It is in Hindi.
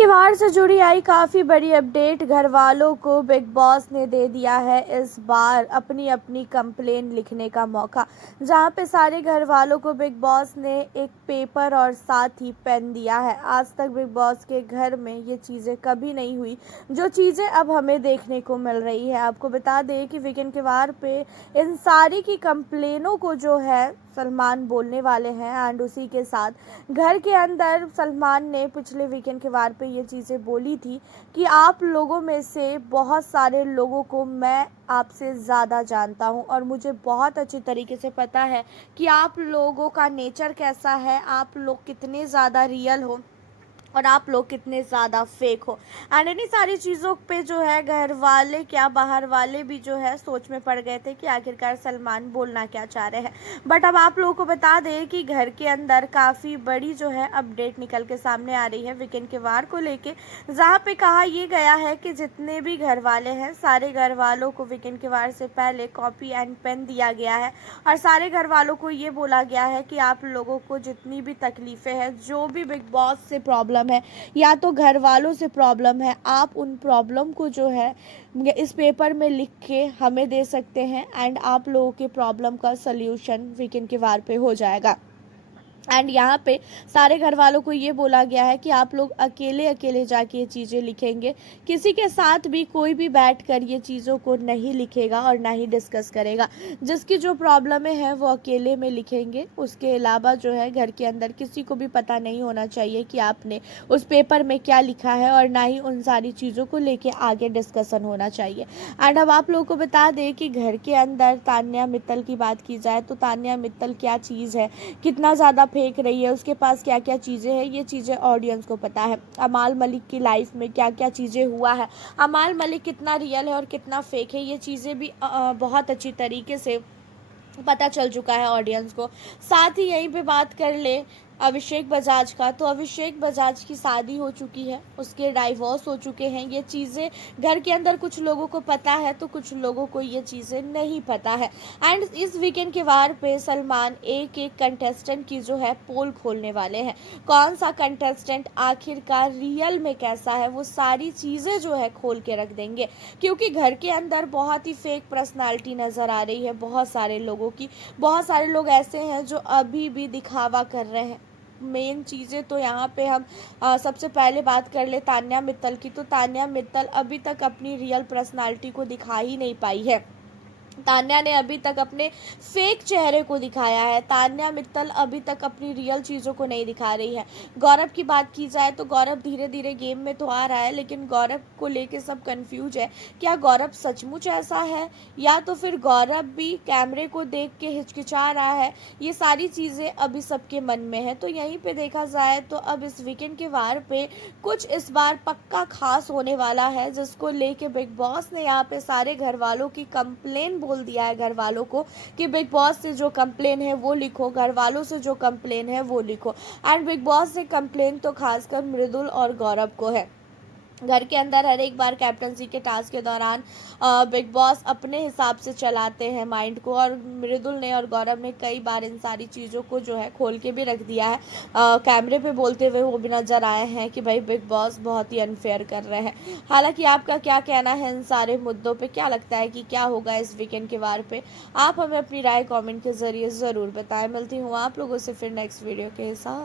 के वार से जुड़ी आई काफ़ी बड़ी अपडेट। घर वालों को बिग बॉस ने दे दिया है इस बार अपनी अपनी कंप्लेन लिखने का मौका, जहां पे सारे घर वालों को बिग बॉस ने एक पेपर और साथ ही पेन दिया है। आज तक बिग बॉस के घर में ये चीज़ें कभी नहीं हुई, जो चीज़ें अब हमें देखने को मिल रही है। आपको बता दें कि वीकेंड के वार पे इन सारी की कंप्लेनों को जो है सलमान बोलने वाले हैं। एंड उसी के साथ घर के अंदर सलमान ने पिछले वीकेंड के वार पे ये चीज़ें बोली थी कि आप लोगों में से बहुत सारे लोगों को मैं आपसे ज़्यादा जानता हूं और मुझे बहुत अच्छी तरीके से पता है कि आप लोगों का नेचर कैसा है, आप लोग कितने ज़्यादा रियल हो और आप लोग कितने ज़्यादा फेक हो। एंड इन्हीं सारी चीज़ों पे जो है घर वाले क्या बाहर वाले भी जो है सोच में पड़ गए थे कि आखिरकार सलमान बोलना क्या चाह रहे हैं। बट अब आप लोगों को बता दें कि घर के अंदर काफ़ी बड़ी जो है अपडेट निकल के सामने आ रही है वीकेंड के वार को लेके, जहाँ पे कहा यह गया है कि जितने भी घर वाले हैं सारे घर वालों को वीकेंड के वार से पहले कॉपी एंड पेन दिया गया है और सारे घर वालों को ये बोला गया है कि आप लोगों को जितनी भी तकलीफ़ें हैं, जो भी बिग बॉस से प्रॉब्लम है या तो घर वालों से प्रॉब्लम है, आप उन प्रॉब्लम को जो है इस पेपर में लिख के हमें दे सकते हैं एंड आप लोगों के प्रॉब्लम का सल्यूशन वीकेंड के वार पे हो जाएगा। एंड यहाँ पे सारे घर वालों को ये बोला गया है कि आप लोग अकेले अकेले जाके ये चीज़ें लिखेंगे, किसी के साथ भी कोई भी बैठ कर ये चीज़ों को नहीं लिखेगा और ना ही डिस्कस करेगा। जिसकी जो प्रॉब्लमें हैं वो अकेले में लिखेंगे। उसके अलावा जो है घर के अंदर किसी को भी पता नहीं होना चाहिए कि आपने उस पेपर में क्या लिखा है और ना ही उन सारी चीज़ों को लेके आगे डिस्कशन होना चाहिए। एंड अब आप लोगों को बता दें कि घर के अंदर तान्या मित्तल की बात की जाए तो तान्या मित्तल क्या चीज़ है, कितना ज़्यादा फेंक रही है, उसके पास क्या क्या चीज़ें हैं, ये चीज़ें ऑडियंस को पता है। अमाल मलिक की लाइफ में क्या क्या चीज़ें हुआ है, अमाल मलिक कितना रियल है और कितना फेक है, ये चीज़ें भी बहुत अच्छी तरीके से पता चल चुका है ऑडियंस को। साथ ही यहीं पे बात कर ले अभिषेक बजाज का, तो अभिषेक बजाज की शादी हो चुकी है, उसके डाइवोर्स हो चुके हैं। ये चीज़ें घर के अंदर कुछ लोगों को पता है तो कुछ लोगों को ये चीज़ें नहीं पता है। एंड इस वीकेंड के वार पे सलमान एक एक कंटेस्टेंट की जो है पोल खोलने वाले हैं। कौन सा कंटेस्टेंट आखिरकार रियल में कैसा है, वो सारी चीज़ें जो है खोल के रख देंगे, क्योंकि घर के अंदर बहुत ही फेक पर्सनालिटी नज़र आ रही है बहुत सारे लोगों की। बहुत सारे लोग ऐसे हैं जो अभी भी दिखावा कर रहे हैं। मेन चीज़ें तो यहाँ पे हम सबसे पहले बात कर ले तान्या मित्तल की, तो तान्या मित्तल अभी तक अपनी रियल पर्सनालिटी को दिखा ही नहीं पाई है। तान्या ने अभी तक अपने फेक चेहरे को दिखाया है। तान्या मित्तल अभी तक अपनी रियल चीज़ों को नहीं दिखा रही है। गौरव की बात की जाए तो गौरव धीरे धीरे गेम में तो आ रहा है, लेकिन गौरव को लेके सब कंफ्यूज है। क्या गौरव सचमुच ऐसा है या तो फिर गौरव भी कैमरे को देख के हिचकिचा रहा है, ये सारी चीज़ें अभी सबके मन में है। तो यहीं पे देखा जाए तो अब इस वीकेंड के वार पे कुछ इस बार पक्का खास होने वाला है, जिसको लेके बिग बॉस ने यहाँ पे सारे घर वालों की कंप्लेन बोल दिया है घर वालों को कि बिग बॉस से जो कंप्लेन है वो लिखो, घर वालों से जो कंप्लेन है वो लिखो। एंड बिग बॉस से कंप्लेन तो खासकर मृदुल और गौरव को है। घर के अंदर हर एक बार कैप्टनसी के टास्क के दौरान बिग बॉस अपने हिसाब से चलाते हैं माइंड को, और मृदुल ने और गौरव ने कई बार इन सारी चीज़ों को जो है खोल के भी रख दिया है। कैमरे पे बोलते हुए वो भी नज़र आए हैं कि भाई बिग बॉस बहुत ही अनफेयर कर रहे हैं। हालांकि आपका क्या कहना है इन सारे मुद्दों पे, क्या लगता है कि क्या होगा इस वीकेंड के वार पे, आप हमें अपनी राय कमेंट के ज़रिए ज़रूर बताएं। मिलती हूँ आप लोगों से फिर नेक्स्ट वीडियो के साथ।